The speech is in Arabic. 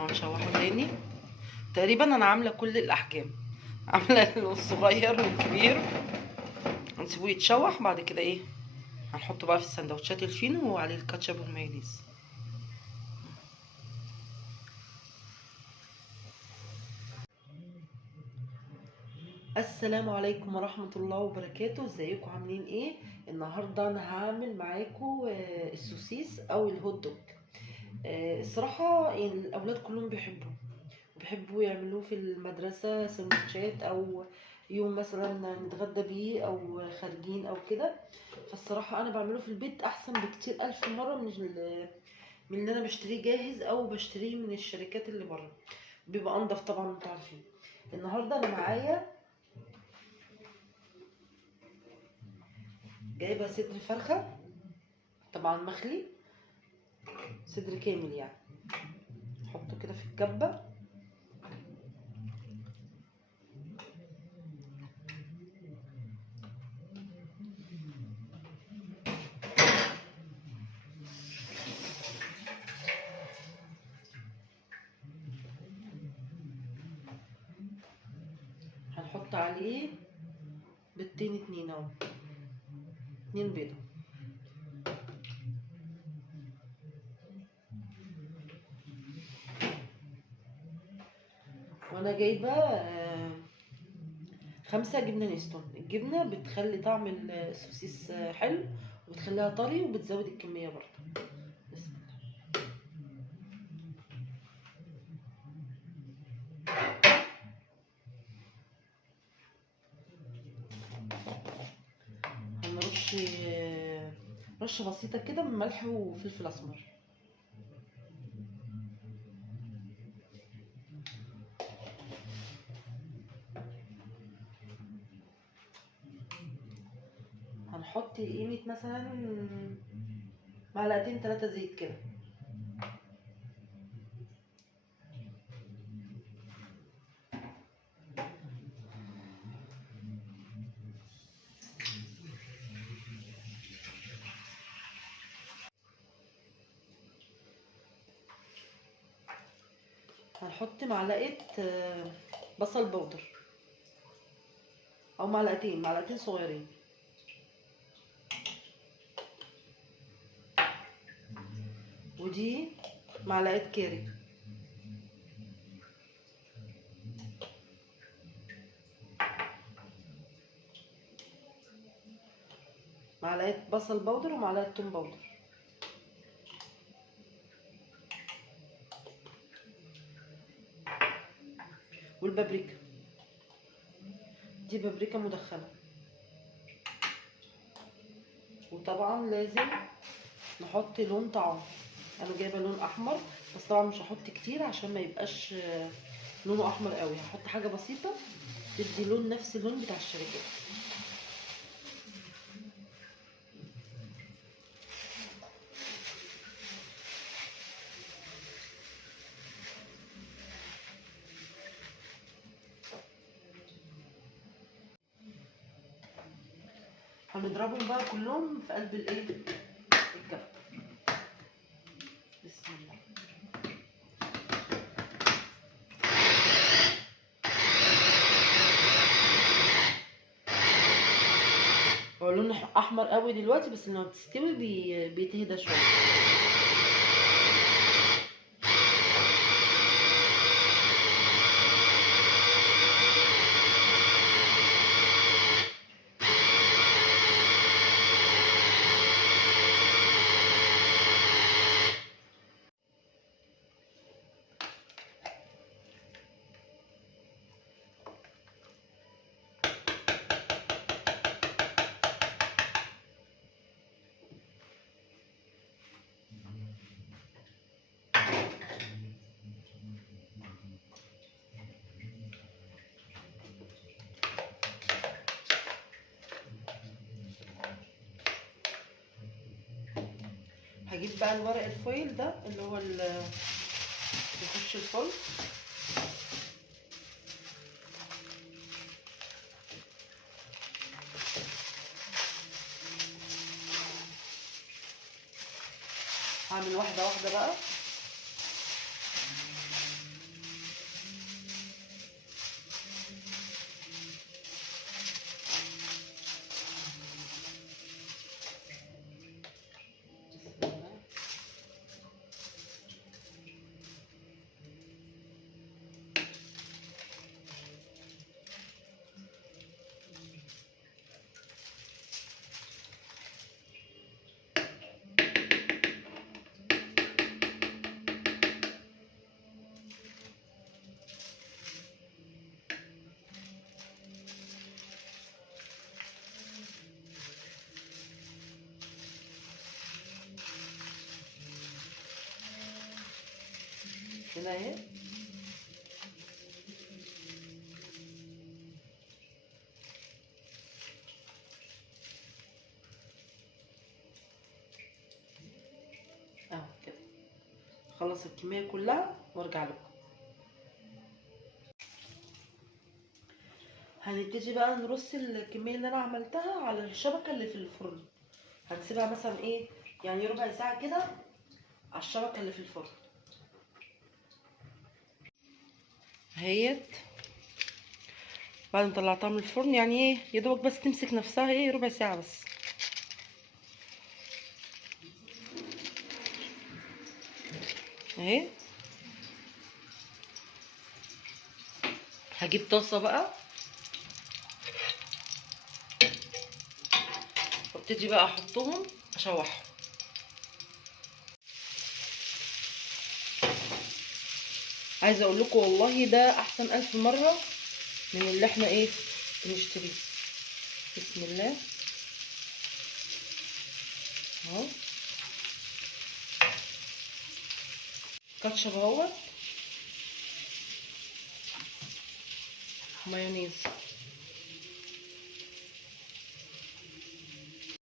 اهو نشوحه تاني. تقريبا انا عامله كل الاحجام، عامله الصغير والكبير. هنسيبه يتشوح. بعد كده ايه، هنحطه بقى في السندوتشات الفينو وعليه الكاتشب والمايونيز. السلام عليكم ورحمة الله وبركاته. ازيكم عاملين ايه؟ النهاردة انا هعمل معاكم السوسيس او الهوت دوج. الصراحة الاولاد كلهم بيحبوا يعملوه في المدرسة سندوتشات، او يوم مثلا نتغدى بيه او خارجين او كده. فالصراحة انا بعمله في البيت احسن بكتير الف مرة من اللي انا بشتريه جاهز او بشتريه من الشركات اللي بره. بيبقى انضف طبعا، انتوا عارفين. النهارده انا معايا جايبه صدر فرخه، طبعا مخلي، صدر كامل يعني. نحطه كده في الكبه. هنحط عليه بيضتين اتنين اهو، 2 بيضه. وانا جايبه 5 جبنه نستون. الجبنه بتخلي طعم السوسيس حلو، وبتخليها طري، وبتزود الكميه برضه. بسم الله. هنرش رشه بسيطه كده من ملح وفلفل اسمر. هنحط قيمه مثلا معلقتين 3 زيت كده. هنحط معلقه بصل بودر، او معلقتين صغيرين. ودي معلقه كاري. معلقه بصل بودر ومعلقه توم بودر. والبابريكا، دي بابريكا مدخنه. وطبعا لازم نحط لون طعام. انا جايبه لون احمر، بس طبعا مش هحط كتير عشان ما يبقاش لونه احمر قوي. هحط حاجه بسيطه تدي لون نفس اللون بتاع الشركات. هنضربهم بقى كلهم في قلب الايه، الكبه. بسم الله. هو لونه احمر قوي دلوقتي، بس لما بتستوي بيتهدى شويه. هجيب بقى الورق الفويل ده اللي هو بيخش الفرن. هعمل واحده واحده بقى. هنا اهي. اهو كده. خلص الكميه كلها وارجع لكم. هنبتدي بقى نرص الكميه اللي انا عملتها على الشبكه اللي في الفرن. هنسيبها مثلا ايه، يعني ربع ساعه كده على الشبكه اللي في الفرن اهيت. بعد ما طلعتها من الفرن يعني ايه، يا دوبك بس تمسك نفسها ايه ربع ساعه بس. اهي. هجيب طاسه بقى وابتدي بقى احطهم اشوحهم. عايزه اقول لكم والله ده احسن الف مره من اللي احنا ايه بنشتريه. بسم الله اهو. كاتشب اهوت، مايونيز.